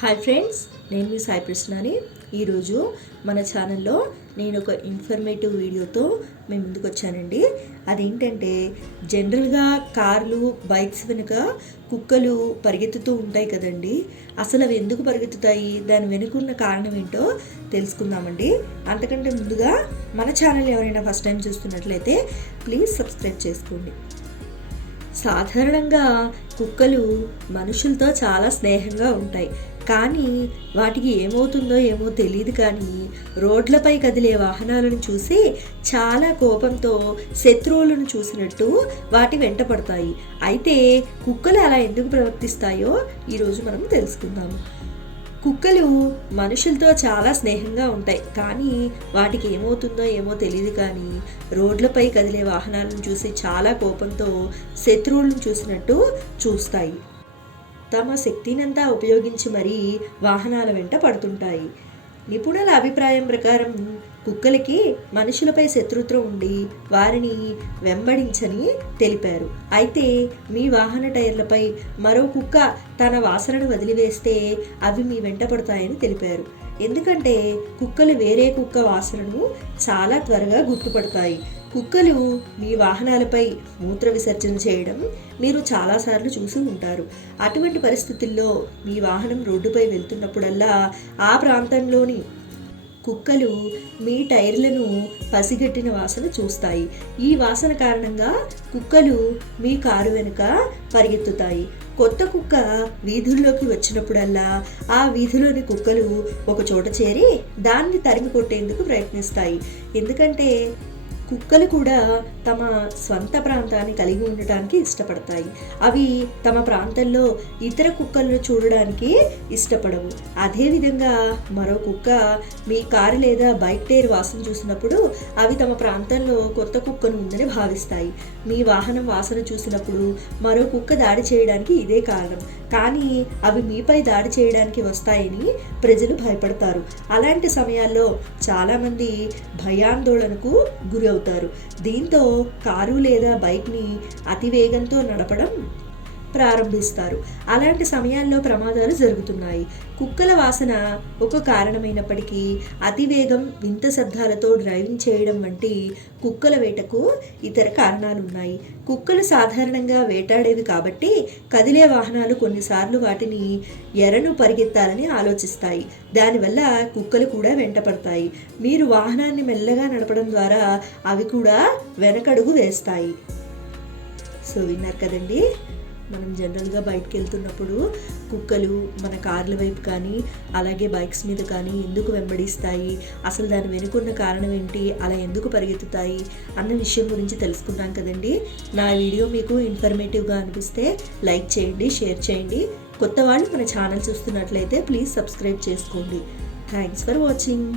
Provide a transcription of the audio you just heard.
Hi friends, నేను మీ సాయి ప్రశ్నని. ఈరోజు మన ఛానల్లో నేను ఒక ఇన్ఫర్మేటివ్ వీడియోతో మేము ముందుకు వచ్చానండి. అదేంటంటే, జనరల్గా కార్లు, బైక్స్ వెనుక కుక్కలు పరిగెత్తుతూ ఉంటాయి కదండి. అసలు అవి ఎందుకు పరిగెత్తుతాయి, దాని వెనుకున్న కారణం ఏంటో తెలుసుకుందామండి. అంతకంటే ముందుగా మన ఛానల్ ఎవరైనా ఫస్ట్ టైం చూస్తున్నట్లయితే ప్లీజ్ సబ్స్క్రైబ్ చేసుకోండి. సాధారణంగా కుక్కలు మనుషులతో చాలా స్నేహంగా ఉంటాయి, కానీ వాటికి ఏమవుతుందో ఏమో తెలియదు, కానీ రోడ్లపై కదిలే వాహనాలను చూసి చాలా కోపంతో శత్రువులను చూసినట్టు వాటి వెంట పడతాయి. అయితే కుక్కలు అలా ఎందుకు ప్రవర్తిస్తాయో ఈరోజు మనం తెలుసుకుందాము. కుక్కలు మనుషులతో చాలా స్నేహంగా ఉంటాయి, కానీ వాటికి ఏమవుతుందో ఏమో తెలియదు, కానీ రోడ్లపై కదిలే వాహనాలను చూసి చాలా కోపంతో శత్రువులను చూసినట్టు చూస్తాయి. తమ శక్తినంతా ఉపయోగించి మరీ వాహనాల వెంట పడుతుంటాయి. నిపుణుల అభిప్రాయం ప్రకారం కుక్కలకి మనుషులపై శత్రుత్వం ఉండి వారిని వెంబడించని తెలిపారు. అయితే మీ వాహన టైర్లపై మరో కుక్క తన వాసనను వదిలివేస్తే అవి మీ వెంట పడతాయని తెలిపారు. ఎందుకంటే కుక్కలు వేరే కుక్క వాసనను చాలా త్వరగా గుర్తుపడతాయి. కుక్కలు మీ వాహనాలపై మూత్ర విసర్జన చేయడం మీరు చాలాసార్లు చూసి ఉంటారు. అటువంటి పరిస్థితుల్లో మీ వాహనం రోడ్డుపై వెళ్తున్నప్పుడల్లా ఆ ప్రాంతంలోని కుక్కలు మీ టైర్లను పసిగట్టిన వాసన చూస్తాయి. ఈ వాసన కారణంగా కుక్కలు మీ కారు వెనుక పరిగెత్తుతాయి. కొత్త కుక్క వీధుల్లోకి వచ్చినప్పుడల్లా ఆ వీధిలోని కుక్కలు ఒక చోట చేరి దాన్ని తరిమి కొట్టేందుకు ప్రయత్నిస్తాయి. ఎందుకంటే కుక్కలు కూడా తమ స్వంత ప్రాంతాన్ని కలిగి ఉండటానికి ఇష్టపడతాయి. అవి తమ ప్రాంతంలో ఇతర కుక్కలను చూడడానికి ఇష్టపడవు. అదేవిధంగా మరో కుక్క మీ కారు లేదా బైక్ టైర్ వాసన చూసినప్పుడు అవి తమ ప్రాంతంలో కొత్త కుక్కను ఉందని భావిస్తాయి. మీ వాహనం వాసన చూసినప్పుడు మరో కుక్క దాడి చేయడానికి ఇదే కారణం, కానీ అవి మీపై దాడి చేయడానికి వస్తాయని ప్రజలు భయపడతారు. అలాంటి సమయాల్లో చాలామంది భయాందోళనకు గురి అవుతారు. దీంతో కారు లేదా బైక్ని అతివేగంతో నడపడం ప్రారంభిస్తారు. అలాంటి సమయాల్లో ప్రమాదాలు జరుగుతున్నాయి. కుక్కల వాసన ఒక కారణమైనప్పటికీ అతివేగం, వింత శబ్దాలతో డ్రైవింగ్ చేయడం వంటి కుక్కల వేటకు ఇతర కారణాలు ఉన్నాయి. కుక్కలు సాధారణంగా వేటాడేవి కాబట్టి కదిలే వాహనాలు కొన్నిసార్లు వాటిని ఎరను పరిగెత్తాలని ఆలోచిస్తాయి. దానివల్ల కుక్కలు కూడా వెంటపడతాయి. మీరు వాహనాన్ని మెల్లగా నడపడం ద్వారా అవి కూడా వెనకడుగు వేస్తాయి. సో విన్నారు కదండి, మనం జనరల్గా బయటకు వెళ్తున్నప్పుడు కుక్కలు మన కార్ల వైపు కానీ అలాగే బైక్స్ మీద కానీ ఎందుకు వెంబడిస్తాయి, అసలు దాని వెనుకున్న కారణం ఏంటి, అలా ఎందుకు పరిగెత్తుతాయి అన్న విషయం గురించి తెలుసుకున్నాం కదండి. నా వీడియో మీకు ఇన్ఫర్మేటివ్గా అనిపిస్తే లైక్ చేయండి, షేర్ చేయండి. కొత్త వాళ్ళు మన ఛానల్ చూస్తున్నట్లయితే ప్లీజ్ సబ్స్క్రైబ్ చేసుకోండి. Thanks for watching.